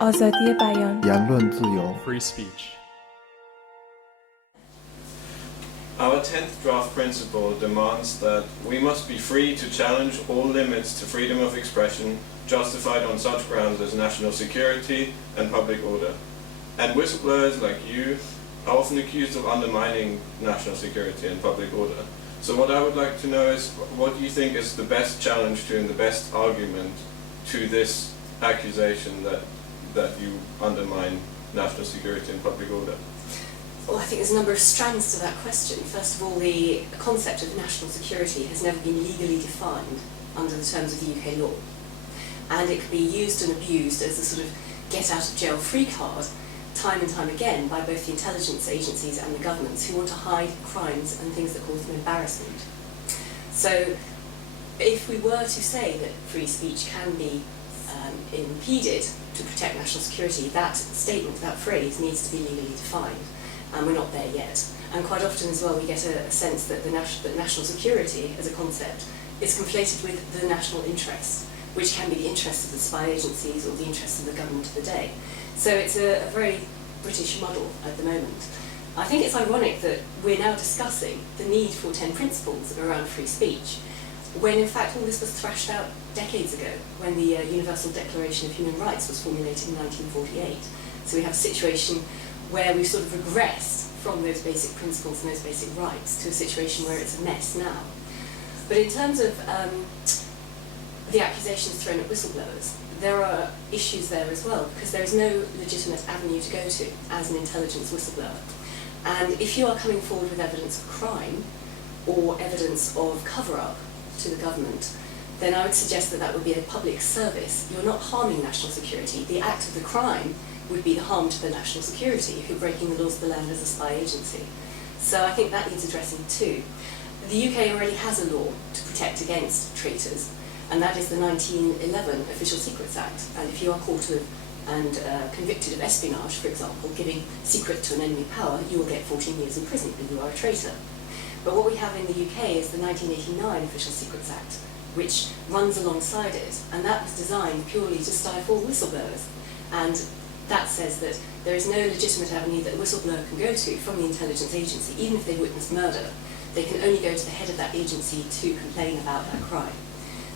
آزادی بیان،言论自由 free speech. Our 10th draft principle demands that we must be free to challenge all limits to freedom of expression justified on such grounds as national security and public order. And whistleblowers like you are often accused of undermining national security and public order. So what I would like to know is, what do you think is the best challenge to and the best argument to this accusation that you undermine national security and public order? Well, I think there's a number of strands to that question. First of all, the concept of national security has never been legally defined under the terms of the UK law. And it can be used and abused as a sort of get-out-of-jail-free card time and time again by both the intelligence agencies and the governments who want to hide crimes and things that cause them embarrassment. So if we were to say that free speech can be impeded to protect national security, that statement, that phrase, needs to be legally defined. And we're not there yet. And quite often as well we get a sense that that national security as a concept is conflated with the national interest, which can be the interests of the spy agencies or the interests of the government of the day. So it's a very British model at the moment. I think it's ironic that we're now discussing the need for 10 principles around free speech, when in fact all this was thrashed out decades ago, when the Universal Declaration of Human Rights was formulated in 1948. So we have a situation where we've sort of regressed from those basic principles and those basic rights to a situation where it's a mess now. But in terms of the accusations thrown at whistleblowers, there are issues there as well, because there is no legitimate avenue to go to as an intelligence whistleblower. And if you are coming forward with evidence of crime or evidence of cover-up to the government, then I would suggest that that would be a public service. You're not harming national security. The act of the crime would be the harm to the national security if you're breaking the laws of the land as a spy agency. So I think that needs addressing too. The UK already has a law to protect against traitors, and that is the 1911 Official Secrets Act. And if you are caught with and convicted of espionage, for example, giving secret to an enemy power, you will get 14 years in prison and you are a traitor. But what we have in the UK is the 1989 Official Secrets Act, which runs alongside it, and that was designed purely to stifle whistleblowers. And that says that there is no legitimate avenue that a whistleblower can go to from the intelligence agency, even if they witness murder. They can only go to the head of that agency to complain about that crime.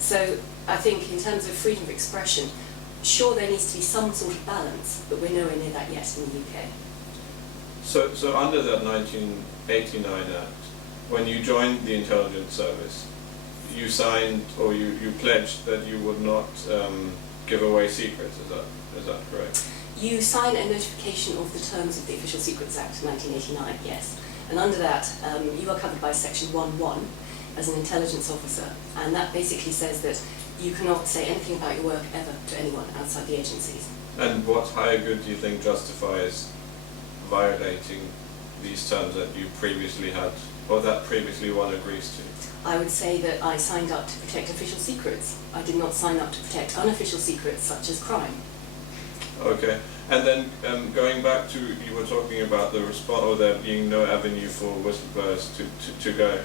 So I think in terms of freedom of expression, sure there needs to be some sort of balance, but we're nowhere near that yet in the UK. So under that 1989 Act, when you joined the intelligence service, you signed or you pledged that you would not give away secrets, is that correct? You sign a notification of the terms of the Official Secrets Act 1989, yes. And under that, you are covered by Section 1.1 as an intelligence officer, and that basically says that you cannot say anything about your work ever to anyone outside the agencies. And what higher good do you think justifies violating these terms that you previously had, or that previously one agrees to? I would say that I signed up to protect official secrets. I did not sign up to protect unofficial secrets such as crime. Okay, and then going back to, you were talking about the response, or there being no avenue for whistleblowers to go.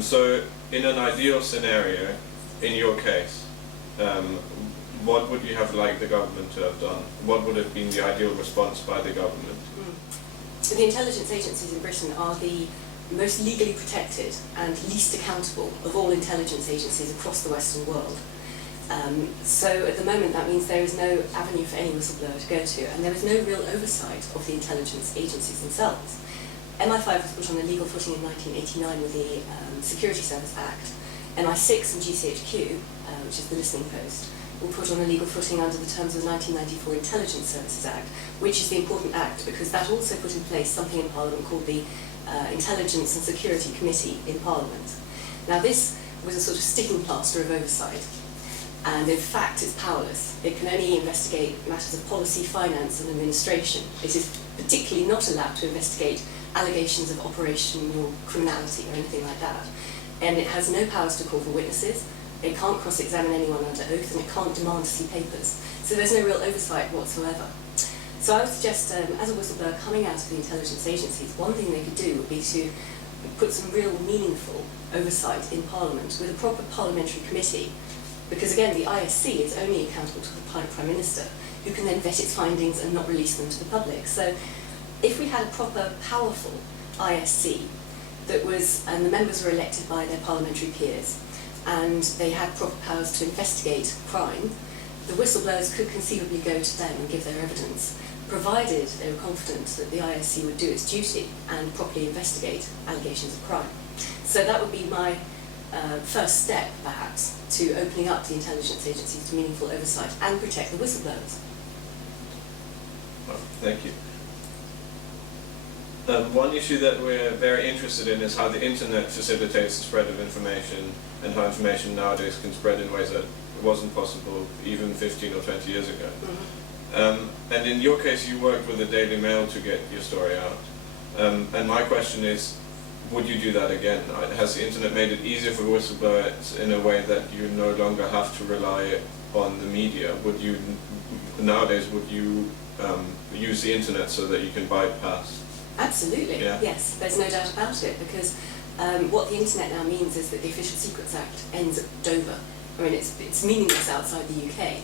So in an ideal scenario, in your case, what would you have liked the government to have done? What would have been the ideal response by the government? So the intelligence agencies in Britain are the most legally protected and least accountable of all intelligence agencies across the Western world. So at the moment that means there is no avenue for any whistleblower to go to, and there is no real oversight of the intelligence agencies themselves. MI5 was put on a legal footing in 1989 with the Security Service Act. MI6 and GCHQ, which is the listening post, were put on a legal footing under the terms of the 1994 Intelligence Services Act, which is the important act because that also put in place something in Parliament called the Intelligence and Security Committee in Parliament. Now this was a sort of sticking plaster of oversight, and in fact it's powerless. It can only investigate matters of policy, finance and administration. It is particularly not allowed to investigate allegations of operational criminality or anything like that. And it has no powers to call for witnesses, it can't cross-examine anyone under oath, and it can't demand to see papers. So there's no real oversight whatsoever. So I would suggest, as a whistleblower coming out of the intelligence agencies, one thing they could do would be to put some real meaningful oversight in Parliament with a proper parliamentary committee, because again the ISC is only accountable to the Prime Minister. who can then vet its findings and not release them to the public. So if we had a proper, powerful ISC that was, and the members were elected by their parliamentary peers, and they had proper powers to investigate crime, the whistleblowers could conceivably go to them and give their evidence, provided they were confident that the ISC would do its duty and properly investigate allegations of crime. So that would be my first step, perhaps, to opening up the intelligence agencies to meaningful oversight and protect the whistleblowers. Well, thank you. One issue that we're very interested in is how the internet facilitates the spread of information, and how information nowadays can spread in ways that wasn't possible even 15 or 20 years ago. Mm-hmm. And in your case, you worked with the Daily Mail to get your story out. And my question is, would you do that again? Has the internet made it easier for whistleblowers in a way that you no longer have to rely on the media? Would you, nowadays, use the internet so that you can bypass? Absolutely, yeah. Yes, there's no doubt about it, because what the internet now means is that the Official Secrets Act ends at Dover. I mean, it's meaningless outside the UK.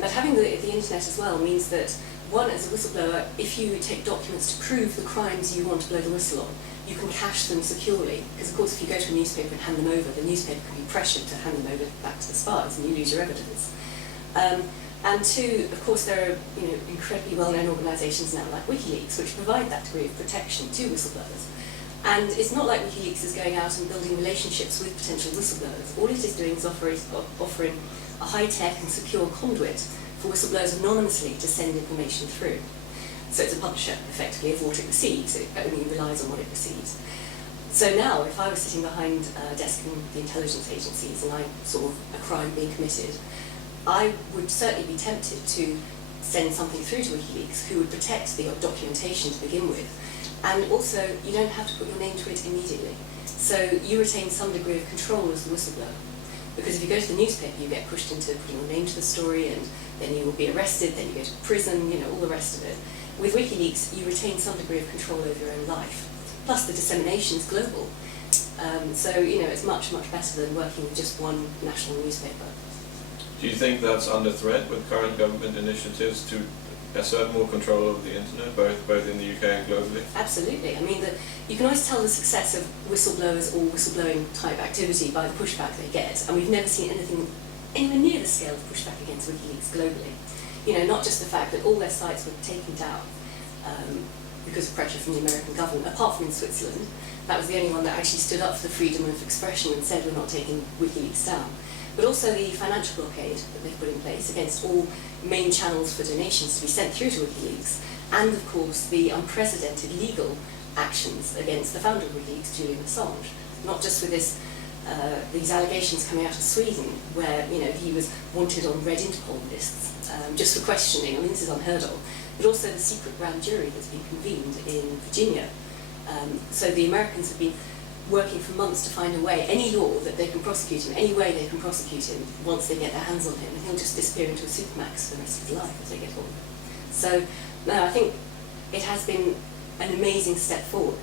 But having the internet as well means that, one, as a whistleblower, if you take documents to prove the crimes you want to blow the whistle on, you can cache them securely. Because, of course, if you go to a newspaper and hand them over, the newspaper can be pressured to hand them over back to the spies, and you lose your evidence. And two, of course, there are incredibly well-known organisations now like WikiLeaks, which provide that degree of protection to whistleblowers. And it's not like WikiLeaks is going out and building relationships with potential whistleblowers. All it is doing is offering a high-tech and secure conduit for whistleblowers anonymously to send information through. So it's a publisher, effectively, of what it receives. It only relies on what it receives. So now, if I was sitting behind a desk in the intelligence agencies and I saw a crime being committed, I would certainly be tempted to send something through to WikiLeaks who would protect the documentation to begin with. And also, you don't have to put your name to it immediately. So you retain some degree of control as the whistleblower. Because if you go to the newspaper, you get pushed into putting your name to the story, and then you will be arrested, then you go to prison, all the rest of it. With WikiLeaks, you retain some degree of control over your own life. Plus, the dissemination is global. So, it's much, much better than working with just one national newspaper. Do you think that's under threat with current government initiatives to assert more control over the internet, both in the UK and globally? Absolutely. I mean, you can always tell the success of whistleblowers or whistleblowing type activity by the pushback they get, and we've never seen anything anywhere near the scale of pushback against WikiLeaks globally. Not just the fact that all their sites were taken down because of pressure from the American government, apart from in Switzerland. That was the only one that actually stood up for the freedom of expression and said we're not taking WikiLeaks down. But also the financial blockade that they've put in place against all main channels for donations to be sent through to WikiLeaks, and of course the unprecedented legal actions against the founder of WikiLeaks, Julian Assange. Not just with these allegations coming out of Sweden, where he was wanted on red Interpol lists just for questioning. I mean, this is unheard of. But also the secret grand jury that's been convened in Virginia. So the Americans have been working for months to find a way, any law that they can prosecute him, any way they can prosecute him once they get their hands on him, and he'll just disappear into a supermax for the rest of his life as they get on. So, no, I think it has been an amazing step forward.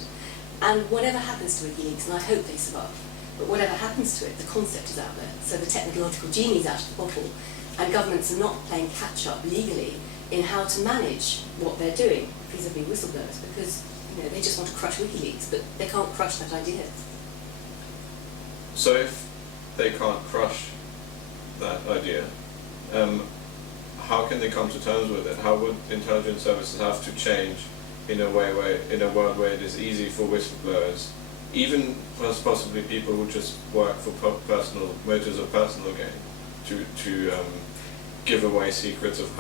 And whatever happens to WikiLeaks, and I hope they survive, but whatever happens to it, the concept is out there. So the technological genie's out of the bottle, and governments are not playing catch-up legally in how to manage what they're doing vis-à-vis whistleblowers, because they just want to crush WikiLeaks, but they can't crush that idea. So if they can't crush that idea, how can they come to terms with it? How would intelligence services have to change in a world where it is easy for whistleblowers, even possibly people who just work for personal motives of personal gain, to give away secrets of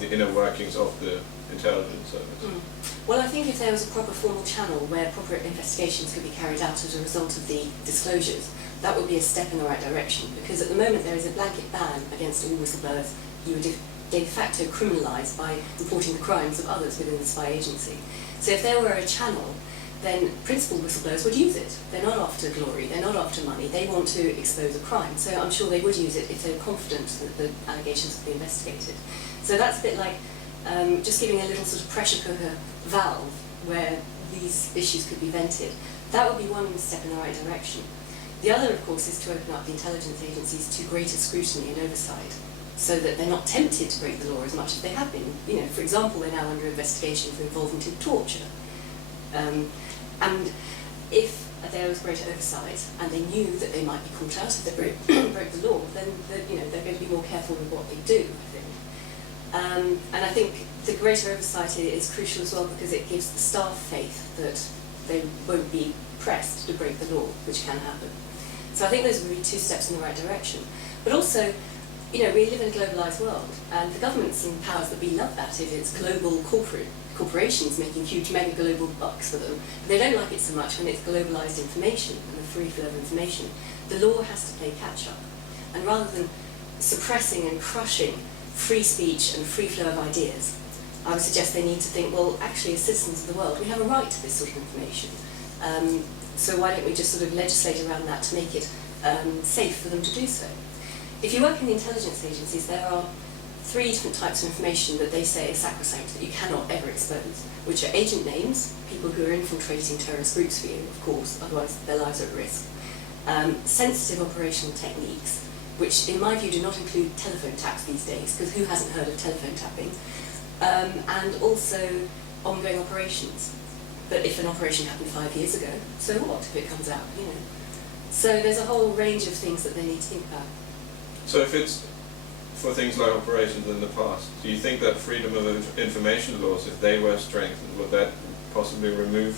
the inner workings of the intelligence service? Well, I think if there was a proper formal channel where proper investigations could be carried out as a result of the disclosures, that would be a step in the right direction, because at the moment there is a blanket ban against all whistleblowers. You are de facto criminalised by reporting the crimes of others within the spy agency. So if there were a channel, then principal whistleblowers would use it. They're not after glory, they're not after money, they want to expose a crime. So I'm sure they would use it if they're confident that the allegations will be investigated. So that's a bit like just giving a little sort of pressure cooker valve where these issues could be vented. That would be one step in the right direction. The other, of course, is to open up the intelligence agencies to greater scrutiny and oversight. so that they're not tempted to break the law as much as they have been. You know, for example, they're now under investigation for involvement in torture. And if there was greater oversight and they knew that they might be caught out if they broke the law, then they're going to be more careful with what they do, I think. And I think the greater oversight is crucial as well because it gives the staff faith that they won't be pressed to break the law, which can happen. So I think those would be two steps in the right direction. But also, you know, we live in a globalised world, and the governments and powers that be love that if it's global corporations making huge mega global bucks for them. But they don't like it so much when it's globalised information and the free flow of information. The law has to play catch up. And rather than suppressing and crushing free speech and free flow of ideas, I would suggest they need to think, well, actually as citizens of the world, we have a right to this sort of information. So why don't we just sort of legislate around that to make it safe for them to do so? If you work in the intelligence agencies, there are 3 different types of information that they say are sacrosanct, that you cannot ever expose, which are agent names, people who are infiltrating terrorist groups for you, of course, otherwise their lives are at risk. Sensitive operational techniques, which in my view do not include telephone taps these days, because who hasn't heard of telephone tapping? And also ongoing operations. But if an operation happened 5 years ago, so what if it comes out, you know? So there's a whole range of things that they need to think about. So if it's for things like operations in the past, do you think that freedom of information laws, if they were strengthened, would that possibly remove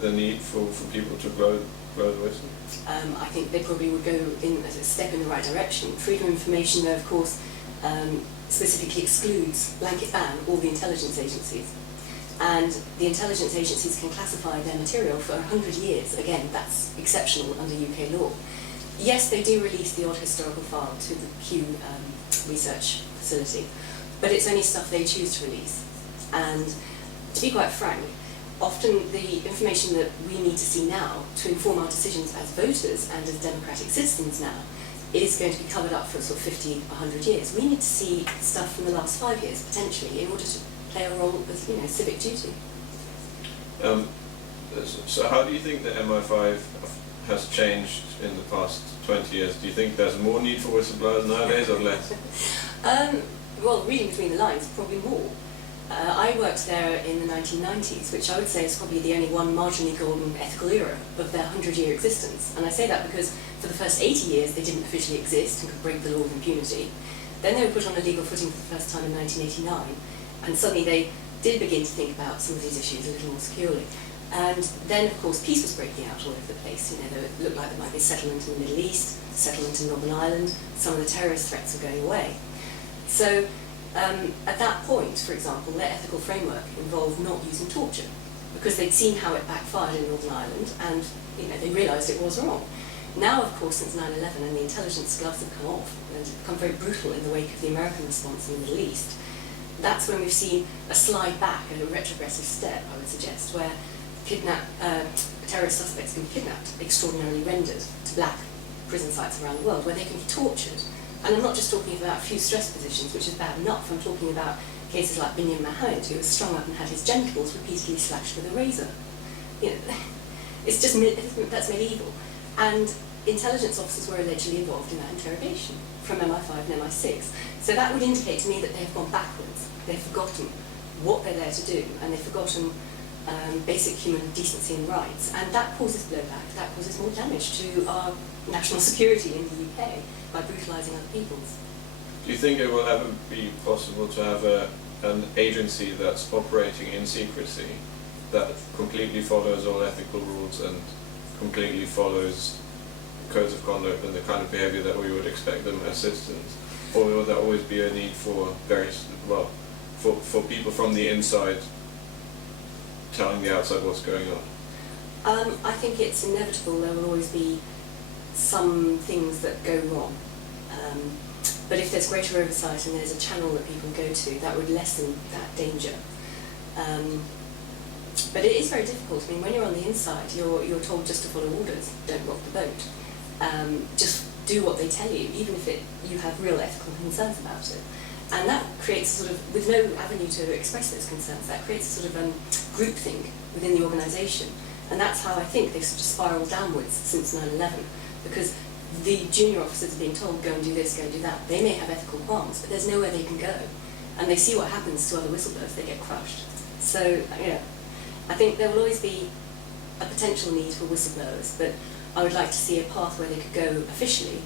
the need for people to blow the whistle? I think they probably would go in as a step in the right direction. Freedom of information, though, of course, specifically excludes, blanket ban, all the intelligence agencies. And the intelligence agencies can classify their material for 100 years. Again, that's exceptional under UK law. Yes, they do release the odd historical file to the Kew research facility, but it's only stuff they choose to release. And to be quite frank, often the information that we need to see now to inform our decisions as voters and as democratic citizens now is going to be covered up for sort of 50, 100 years. We need to see stuff from the last 5 years, potentially, in order to play a role as, you know, civic duty. So how do you think the MI5 has changed in the past 20 years? Do you think there's more need for whistleblowers nowadays or less? Well, reading between the lines, probably more. I worked there in the 1990s, which I would say is probably the only one marginally golden ethical era of their 100-year existence. And I say that because for the first 80 years they didn't officially exist and could break the law with impunity. Then they were put on a legal footing for the first time in 1989, and suddenly they did begin to think about some of these issues a little more securely. And then, of course, peace was breaking out all over the place. You know, it looked like there might be settlement in the Middle East, settlement in Northern Ireland, some of the terrorist threats were going away. So, at that point, for example, their ethical framework involved not using torture, because they'd seen how it backfired in Northern Ireland, and, you know, they realised it was wrong. Now, of course, since 9/11 and the intelligence gloves have come off, and become very brutal in the wake of the American response in the Middle East, that's when we've seen a slide back, a retrogressive step, I would suggest, where terrorist suspects can be kidnapped, extraordinarily rendered to black prison sites around the world, where they can be tortured. And I'm not just talking about a few stress positions, which is bad enough. I'm talking about cases like Annie Machon, who was strung up and had his genitals repeatedly slashed with a razor. You know, it's just, that's medieval. And intelligence officers were allegedly involved in that interrogation from MI5 and MI6. So that would indicate to me that they have gone backwards. They've forgotten what they're there to do, and they've forgotten basic human decency and rights, and that causes blowback, that causes more damage to our national security in the UK by brutalising other peoples. Do you think it will ever be possible to have an agency that's operating in secrecy, that completely follows all ethical rules and completely follows codes of conduct and the kind of behaviour that we would expect them as citizens? Or will there always be a need for for people from the inside telling the outside what's going on? I think it's inevitable there will always be some things that go wrong. But if there's greater oversight and there's a channel that people go to, that would lessen that danger. But it is very difficult. I mean, when you're on the inside, you're told just to follow orders, don't rock the boat. Just do what they tell you, even if you have real ethical concerns about it. And that creates sort of, with no avenue to express those concerns, that creates a sort of groupthink within the organisation. And that's how I think they've sort of spiralled downwards since 9/11, because the junior officers are being told, go and do this, go and do that. They may have ethical qualms, but there's nowhere they can go. And they see what happens to other whistleblowers, they get crushed. So, I think there will always be a potential need for whistleblowers, but I would like to see a path where they could go officially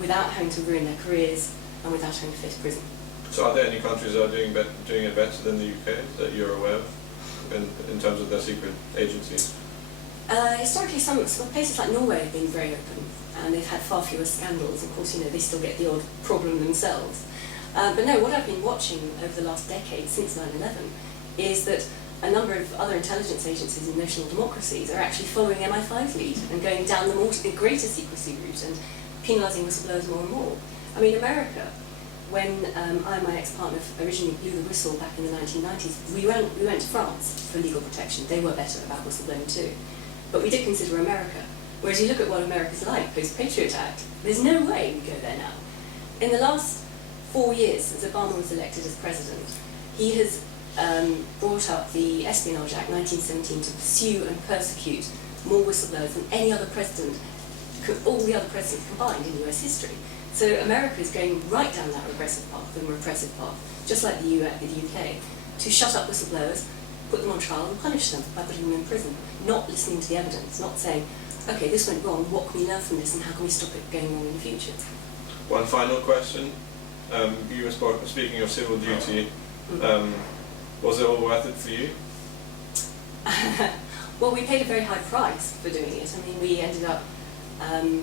without having to ruin their careers and without having to face prison. So are there any countries that are doing it better than the UK that you're aware of in terms of their secret agencies? Historically, some places like Norway have been very open, and they've had far fewer scandals. Of course, they still get the odd problem themselves. But no, what I've been watching over the last decade, since 9/11, is that a number of other intelligence agencies in national democracies are actually following MI5's lead and going down the greater secrecy route and penalising whistleblowers more and more. I mean, America, when I and my ex-partner originally blew the whistle back in the 1990s, we went to France for legal protection. They were better about whistleblowing too. But we did consider America. Whereas you look at what America's like post-Patriot Act, there's no way we go there now. In the last 4 years, as Obama was elected as president, he has brought up the Espionage Act 1917 to pursue and persecute more whistleblowers than any other president, all the other presidents combined in US history. So America is going right down that repressive path, just like the UK, to shut up whistleblowers, put them on trial and punish them by putting them in prison, not listening to the evidence, not saying, okay, this went wrong, what can we learn from this and how can we stop it going wrong in the future? One final question. You were speaking of civil duty. Was it all worth it for you? Well, we paid a very high price for doing it. I mean, we ended up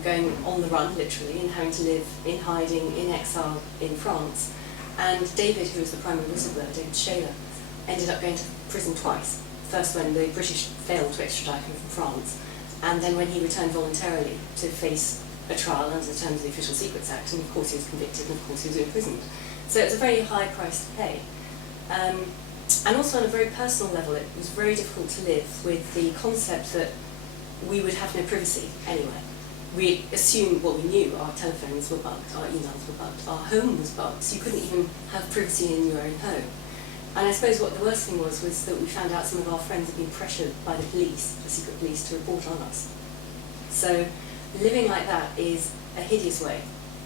going on the run, literally, and having to live in hiding, in exile in France. And David, who was the primary whistleblower, David Shaler, ended up going to prison twice. First when the British failed to extradite him from France, and then when he returned voluntarily to face a trial under the terms of the Official Secrets Act, and of course he was convicted, and of course he was imprisoned. So it was a very high price to pay. And also on a very personal level, it was very difficult to live with the concept that we would have no privacy anyway. We assumed, well, we knew our telephones were bugged, our emails were bugged, our home was bugged, so you couldn't even have privacy in your own home. And I suppose what the worst thing was that we found out some of our friends had been pressured by the police, the secret police, to report on us. So living like that is a hideous way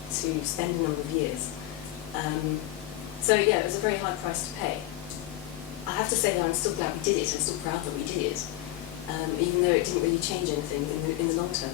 to spend a number of years. So yeah, it was a very high price to pay. I have to say that I'm still glad we did it, I'm still proud that we did it, even though it didn't really change anything in the long term.